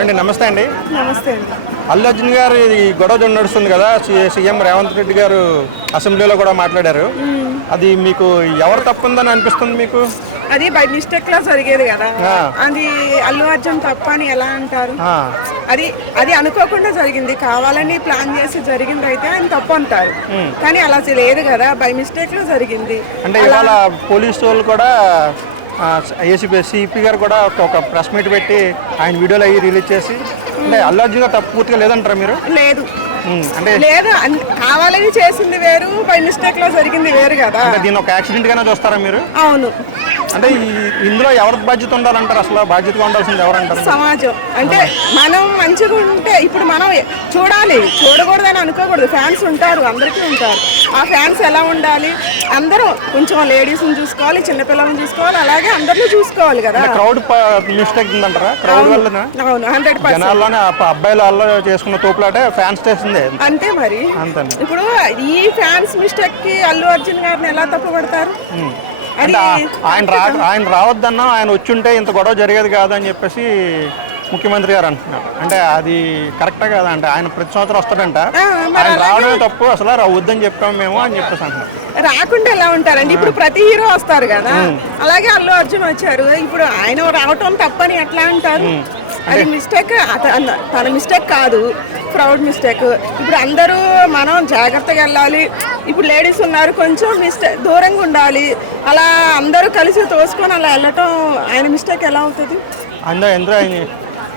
అండి నమస్తే అండి. నమస్తే అండి. అల్లు అర్జున్ గారు ఈ గొడవ నడుస్తుంది కదా, సీఎం రేవంత్ రెడ్డి గారు అసెంబ్లీలో కూడా మాట్లాడారు. అది మీకు ఎవరు తప్పుందని అనిపిస్తుంది మీకు? అది బై మిస్టేక్ లా జరిగేది కదా, అది అల్లు అర్జున్ తప్ప అని ఎలా అంటారు? అది అది అనుకోకుండా జరిగింది, కావాలని ప్లాన్ చేసి జరిగింది అయితే ఆయన తప్పు అంటారు. కానీ అలా లేదు కదా, బై మిస్టేక్ లో జరిగింది. అంటే ఇవాళ పోలీసు వాళ్ళు కూడా సిపి గారు కూడా ఒక ప్రెస్ మీట్ పెట్టి ఆయన వీడియోలు అవి రిలీజ్ చేసి, అంటే అల్లు అర్జున్ గారు తప్పు పూర్తిగా లేదంటారా మీరు? లేదు అంటే లేదు, కావాలని చేసింది వేరు, బై మిస్టేక్ లో జరిగింది వేరు కదా. దీన్ని ఒక యాక్సిడెంట్ గానే చూస్తారా మీరు? అవును. అంటే ఇందులో ఎవరి బాధ్యత ఉండాలంటారు? అసలు బాధ్యతగా ఉండాల్సింది ఎవరంటారు? సమాజం. అంటే మనం మంచిగా ఉంటే, ఇప్పుడు మనం చూడాలి, చూడకూడదని అనుకోకూడదు. ఫ్యాన్స్ ఉంటారు, అందరికీ ఉంటారు. ఆ ఫ్యాన్స్ ఎలా ఉండాలి? అందరూ కొంచెం లేడీస్ని చూసుకోవాలి, చిన్నపిల్లలను చూసుకోవాలి, అలాగే అందరినీ చూసుకోవాలి కదా. క్రౌడ్ మిస్టేక్ ఉందంటారా? క్రౌడ్ వల్ల అవును, 100%. జనాల్లోనే అబ్బాయిలు అల్ల చేసుకున్న తోపులాటే ఫ్యాన్స్ చేసింది అంతే. మరి ఇప్పుడు ఈ ఫ్యాన్స్ మిస్టేక్ కి అల్లు అర్జున్ గారిని ఎలా తప్పుపడతారు? ఆయన రావద్దన్నా ఆయన వచ్చుంటే ఇంత గొడవ జరిగేది కాదు అని చెప్పేసి ముఖ్యమంత్రి గారు అంటున్నారు. అంటే అది కరెక్టా కాదా? అంటే ఆయన ప్రతి సంవత్సరం వస్తాడంట, ఆయన రావడమే తప్పు, అసలు వద్దని చెప్పాము మేము అని చెప్పేసి అంటున్నారు. రాకుండా ఎలా ఉంటారండి? ఇప్పుడు ప్రతి హీరో వస్తారు కదా, అలాగే అల్లు అర్జున్ వచ్చారు, ఇప్పుడు ఆయన రావటం తప్పని ఎట్లా అంటారు? అది మిస్టేక్, తన మిస్టేక్ కాదు, క్రౌడ్ మిస్టేక్. ఇప్పుడు అందరూ మనం జాగ్రత్తగా వెళ్ళాలి. ఇప్పుడు లేడీస్ ఉన్నారు, కొంచెం దూరంగా ఉండాలి. అలా అందరూ కలిసి తోసుకొని అలా వెళ్ళటం ఆయన మిస్టేక్ ఎలా అవుతుంది?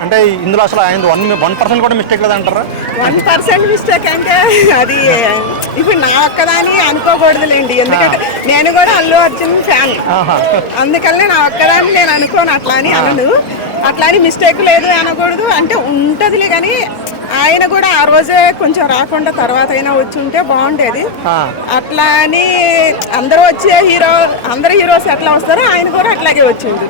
అంటే ఇందులో అసలు ఆయన 1% కూడా మిస్టేక్ లేదంటారా? 1% మిస్టేక్ అంటే అది ఇప్పుడు నా ఒక్కదాని అనుకోకూడదులేండి, ఎందుకంటే నేను కూడా అల్లు అర్జున్ ఫ్యాన్, అందుకనే నా ఒక్కదాన్ని నేను అనుకోను. అట్లా అని అనను, అట్లా అని మిస్టేక్ లేదు అనకూడదు అంటే ఉంటుందిలే. కానీ ఆయన కూడా ఆ రోజే కొంచెం రాకుండా తర్వాత అయినా వచ్చి ఉంటే బాగుండేది. అట్లా అని అందరూ వచ్చే అందరు హీరోస్ ఎట్లా వస్తారో ఆయన కూడా అట్లాగే వచ్చింది.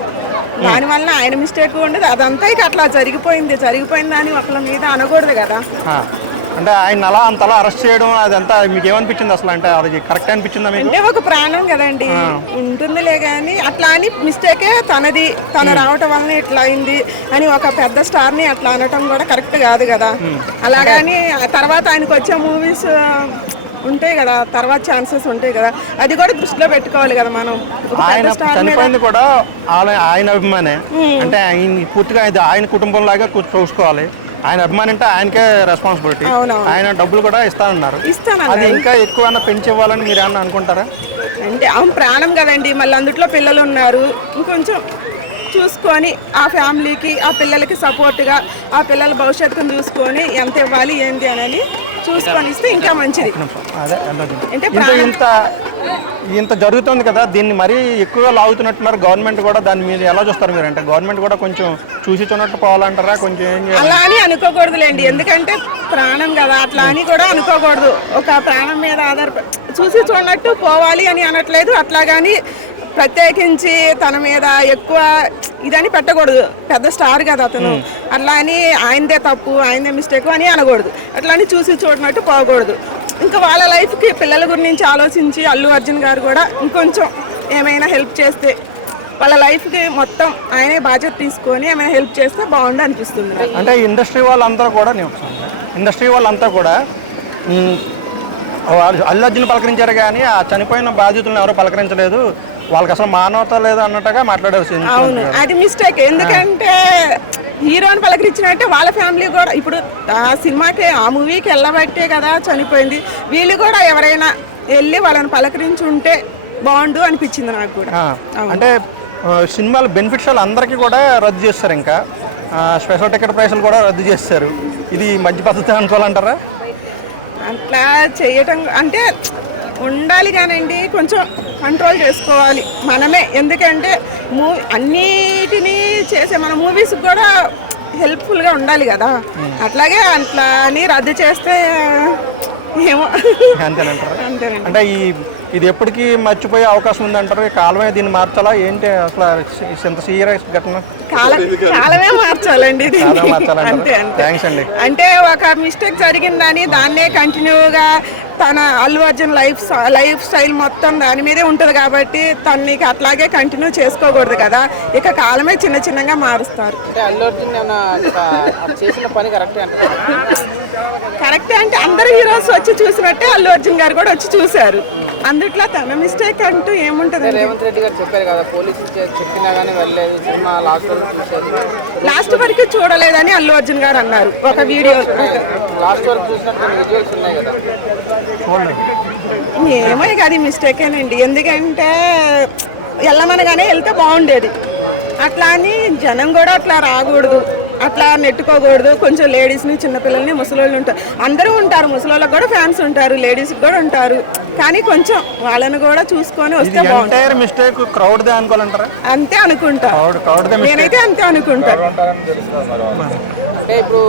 దానివల్ల ఆయన మిస్టేక్ ఉండదు, అదంతా ఇక అట్లా జరిగిపోయిందని ఒకళ్ళ మీద అనకూడదు కదా. అంటే ఆయన అలా అంతలా అరెస్ట్ చేయడం అదంతా మీకు ఏమనిపించింది అసలు? అంటే అది కరెక్ట్ అనిపించిందా మీకు? అంటే ఒక ప్రాణం కదండి, ఉంటుందిలే. కానీ అట్లా అని మిస్టేకే తనది, తను రావటం వల్ల ఇట్లా అయింది అని ఒక పెద్ద స్టార్ని అట్లా అనటం కూడా కరెక్ట్ కాదు కదా. అలాగని తర్వాత ఆయనకు వచ్చే మూవీస్ ఉంటాయి కదా, తర్వాత ఛాన్సెస్ ఉంటాయి కదా, అది కూడా దృష్టిలో పెట్టుకోవాలి కదా మనం. చనిపోయింది కూడా ఆయన అభిమానే, అంటే ఆయన పూర్తిగా ఆయన కుటుంబం లాగా చూసుకోవాలి. ఆయన అభిమాని అంటే ఆయనకే రెస్పాన్సిబిలిటీ. ఆయన డబ్బులు కూడా ఇస్తానన్నారు, అది ఇంకా ఎక్కువ పెంచి ఇవ్వాలని మీరు ఏమన్నా అనుకుంటారా? అంటే ప్రాణం కదండి, మళ్ళీ అందుట్లో పిల్లలు ఉన్నారు, ఇంకొంచెం చూసుకొని ఆ ఫ్యామిలీకి ఆ పిల్లలకి సపోర్ట్గా ఆ పిల్లల భవిష్యత్తును చూసుకొని ఎంత ఇవ్వాలి ఏంటి అనేది చూసుకొని ఇస్తే ఇంకా మంచిది. అదే ఇంత జరుగుతుంది కదా, దీన్ని మరీ ఎక్కువగా లాగుతున్నట్టున్నారు. గవర్నమెంట్ కూడా దాని మీద ఎలా చూస్తారు మీరు? అంటే గవర్నమెంట్ కూడా కొంచెం చూసి చూడట్టు పోవాలంటారా? కొంచెం అలా అని అనుకోకూడదులేండి, ఎందుకంటే ప్రాణం కదా, అట్లా అని కూడా అనుకోకూడదు. ఒక ప్రాణం మీద చూసి చూడనట్టు పోవాలి అని అనట్లేదు. అట్లాగని ప్రత్యేకించి తన మీద ఎక్కువ ఇదని పెట్టకూడదు, పెద్ద స్టార్ కదా అతను. అట్లా అని ఆయనదే తప్పు, ఆయనదే మిస్టేక్ అని అనకూడదు. అట్లా అని చూసి చూడనట్టు పోకూడదు. ఇంకా వాళ్ళ లైఫ్కి పిల్లల గురించి ఆలోచించి అల్లు అర్జున్ గారు కూడా ఇంకొంచెం ఏమైనా హెల్ప్ చేస్తే, వాళ్ళ లైఫ్కి మొత్తం ఆయనే బాధ్యత తీసుకొని ఏమైనా హెల్ప్ చేస్తే బాగుండు అనిపిస్తుంది. అంటే ఇండస్ట్రీ వాళ్ళంతా కూడా అల్లు అర్జున్ పలకరించారు కానీ ఆ చనిపోయిన బాధితులను ఎవరు పలకరించలేదు, వాళ్ళకి అసలు మానవత లేదు అన్నట్టుగా మాట్లాడారు. అవును, అది మిస్టేక్. ఎందుకంటే హీరోని పలకరించినట్టే వాళ్ళ ఫ్యామిలీ కూడా ఇప్పుడు ఆ సినిమాకి ఆ మూవీకి వెళ్ళబట్టే కదా చనిపోయింది. వీళ్ళు కూడా ఎవరైనా వెళ్ళి వాళ్ళని పలకరించి ఉంటే బాగుండు అనిపించింది నాకు కూడా. అంటే సినిమాల బెనిఫిట్స్ అందరికీ కూడా రద్దు చేస్తారు, ఇంకా స్పెషల్ టికెట్ ప్రైస్లు కూడా రద్దు చేస్తారు. ఇది మంచి పద్ధతి అనుకోవాలంటారా? అట్లా చేయటం అంటే ఉండాలి కానండి, కొంచెం కంట్రోల్ చేసుకోవాలి మనమే. ఎందుకంటే అన్నిటినీ చేసే మన మూవీస్ కూడా హెల్ప్ఫుల్గా ఉండాలి కదా. అట్లాగే అట్లా అని రద్దు చేస్తే ఏమో అంతేనంటారా? అంటే ఇది ఎప్పటికీ మర్చిపోయే అవకాశం ఉందంటారు? ఈ కాలమే దీన్ని మార్చాలా ఏంటి అసలు ఇంత సీరియస్ ఘటన? కాలమే మార్చాలండి ఇది. కాలమే మార్చాలంటారు. అంతే అంతే. థ్యాంక్స్ అండి. అంటే ఒక మిస్టేక్ జరిగిందని దాన్నే కంటిన్యూగా తన అల్లు అర్జున్ లైఫ్ స్టైల్ మొత్తం దాని మీదే ఉంటుంది కాబట్టి తనకి అట్లాగే కంటిన్యూ చేసుకోకూడదు కదా. ఇక కాలమే చిన్న చిన్నగా మారుస్తారు. అల్లు అర్జున్ చేసిన పని కరెక్టే అంటే అందరు హీరోస్ వచ్చి చూసినట్టే అల్లు అర్జున్ గారు కూడా వచ్చి చూశారు. అందుట్లో తన మిస్టేక్ అంటూ ఏముంటది? రేవంత్ రెడ్డి గారు చెప్పారు కదా, పోలీసులు చెప్పినా కానీ వెళ్ళలేదు, సినిమా లాస్ట్ వరకు చూడలేదని అల్లు అర్జున్ గారు అన్నారు ఒక వీడియో. లాస్ట్ వరకు చూసినట్టు విజువల్స్ ఉన్నాయి కదా. ఏమో ఇక అది మిస్టేకేనండి. ఎందుకంటే వెళ్ళమనగానే వెళ్తే బాగుండేది. అట్లా అని జనం కూడా అట్లా రాకూడదు, అట్లా నెట్టుకోకూడదు. కొంచెం లేడీస్ని, చిన్నపిల్లల్ని, ముసలోళ్ళు ఉంటారు, అందరూ ఉంటారు. ముసలోళ్ళకి కూడా ఫ్యాన్స్ ఉంటారు, లేడీస్కి కూడా ఉంటారు. కానీ కొంచెం వాళ్ళని కూడా చూసుకొని వస్తే బాగుంటుంది. మిస్టేక్ క్రౌడ్ దే అనుకోవాలంటారా? అంతే అనుకుంటా, నేనైతే అంతే అనుకుంటా. అంటే ఇప్పుడు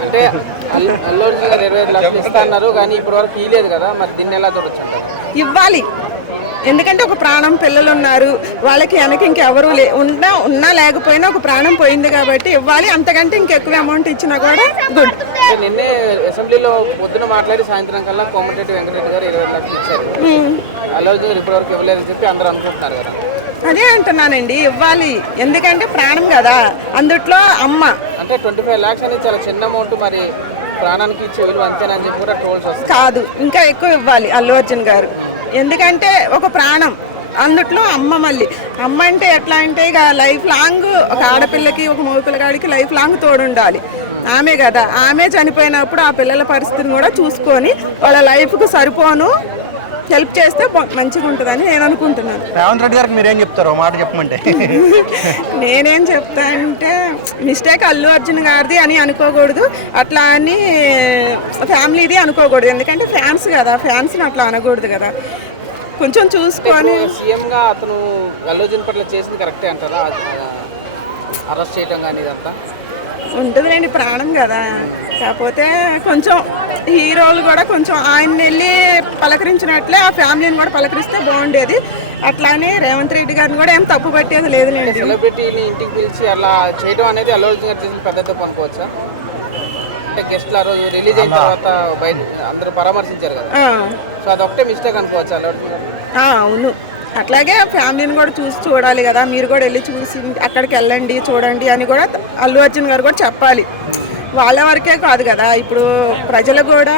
అంటే అల్లు అర్జున్ గారు 25 లక్షలు ఇస్తా అన్నారు కానీ ఇప్పటి వరకు ఇవ్వలేదు కదా, మరి దీన్ని ఎలా చూడొచ్చు అంటారు? ఇవ్వాలి. ఎందుకంటే ఒక ప్రాణం, పిల్లలు ఉన్నారు, వాళ్ళకి వెనక ఇంకెవరు ఉన్నా లేకపోయినా ఒక ప్రాణం పోయింది కాబట్టి ఇవ్వాలి. అంతకంటే ఇంకెక్కువ అమౌంట్ ఇచ్చినా కూడా గుడ్. నిన్నే అసెంబ్లీలో పొద్దున మాట్లాడి సాయంత్రం కల్లా కోమటిరెడ్డి వెంకటరెడ్డి గారు 25 లక్షలు ఇచ్చారు, అల్లు అర్జున్ ఇప్పటి వరకు ఇవ్వలేదని చెప్పి అందరూ అనుకుంటున్నారు కదా. అదే అంటున్నానండి, ఇవ్వాలి. ఎందుకంటే ప్రాణం కదా, అందుట్లో అమ్మ. అంటే 25 lakhs అనేది చాలా చిన్న అమౌంట్, మరి ప్రాణానికి ఇచ్చే విలువ అంతేనని చెప్పి కూడా ట్రోల్స్ వస్తాయి. కాదు, ఇంకా ఎక్కువ ఇవ్వాలి అల్లు అర్జున్ గారు. ఎందుకంటే ఒక ప్రాణం, అందుట్లో అమ్మ. మళ్ళీ అమ్మ అంటే ఎట్లా అంటే ఇక లైఫ్ లాంగ్, ఒక ఆడపిల్లకి ఒక మగ పిల్లగాడికి లైఫ్ లాంగ్ తోడుండాలి. ఆమె కదా, ఆమె చనిపోయినప్పుడు ఆ పిల్లల పరిస్థితిని కూడా చూసుకొని వాళ్ళ లైఫ్కు సరిపోను హెల్ప్ చేస్తే మంచిగా ఉంటుందని నేను అనుకుంటున్నాను. రేవంత్ రెడ్డి గారికి మీరేం చెప్తారు? మాట చెప్పమంటే నేనేం చెప్తా అంటే మిస్టేక్ అల్లు అర్జున్ గారిది అని అనుకోకూడదు, అట్లా అని ఫ్యామిలీది అనుకోకూడదు. ఎందుకంటే ఫ్యాన్స్ కదా, ఫ్యాన్స్ని అట్లా అనకూడదు కదా. కొంచెం చూసుకొని సీఎంగా అతను అల్లు అర్జున్ పట్ల చేసింది కరెక్టే అంటారా? అరెస్ట్ చేయడం కానీ ఇదంతా ఉంటుందిలేండి, ప్రాణం కదా. కాకపోతే కొంచెం హీరోలు కూడా కొంచెం ఆయన వెళ్ళి పలకరించినట్లే ఆ ఫ్యామిలీని కూడా పలకరిస్తే బాగుండేది. అట్లానే రేవంత్ రెడ్డి గారిని కూడా ఏం తప్పు పట్టేది లేదులేండి. సెలబ్రిటీని ఇంటికి పిలిచి అలా చేయడం అనేది అల్లు అర్జున్ గారు చేసిన పెద్ద తప్పు అనుకోవచ్చా? అంటే గెస్ట్లు ఆ రోజు రిలీజ్ అయిన తర్వాత బయట అందరూ పరామర్శించారు కదా, సో అదొకటే మిస్టేక్ అనుకోవచ్చా అల్లు అర్జున్ గారు? అవును, అట్లాగే ఫ్యామిలీని కూడా చూడాలి కదా. మీరు కూడా వెళ్ళి చూసి అక్కడికి వెళ్ళండి, చూడండి అని కూడా అల్లు అర్జున్ గారు కూడా చెప్పాలి. వాళ్ళ వరకే కాదు కదా, ఇప్పుడు ప్రజలు కూడా.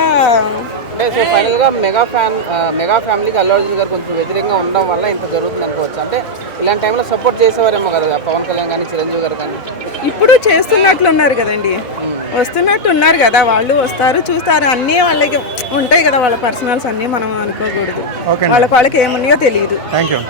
అంటే సో ఫైనల్గా మెగా ఫ్యామిలీకి అల్లు అర్జున్ గారు కొంచెం వ్యతిరేకంగా ఉండడం వల్ల ఇంత జరుగుతుంది అనుకోవచ్చు. అంటే ఇలాంటి టైంలో సపోర్ట్ చేసేవారేమో కదా పవన్ కళ్యాణ్ కానీ, చిరంజీవి గారు కానీ. ఇప్పుడు చేస్తున్నట్లున్నారు కదండి, వస్తున్నట్టు ఉన్నారు కదా. వాళ్ళు వస్తారు, చూస్తారు, అన్నీ వాళ్ళకి ఉంటాయి కదా, వాళ్ళ పర్సనల్స్ అన్నీ మనం అనుకోకూడదు. వాళ్ళకి ఏమున్నాయో తెలియదు. Thank you.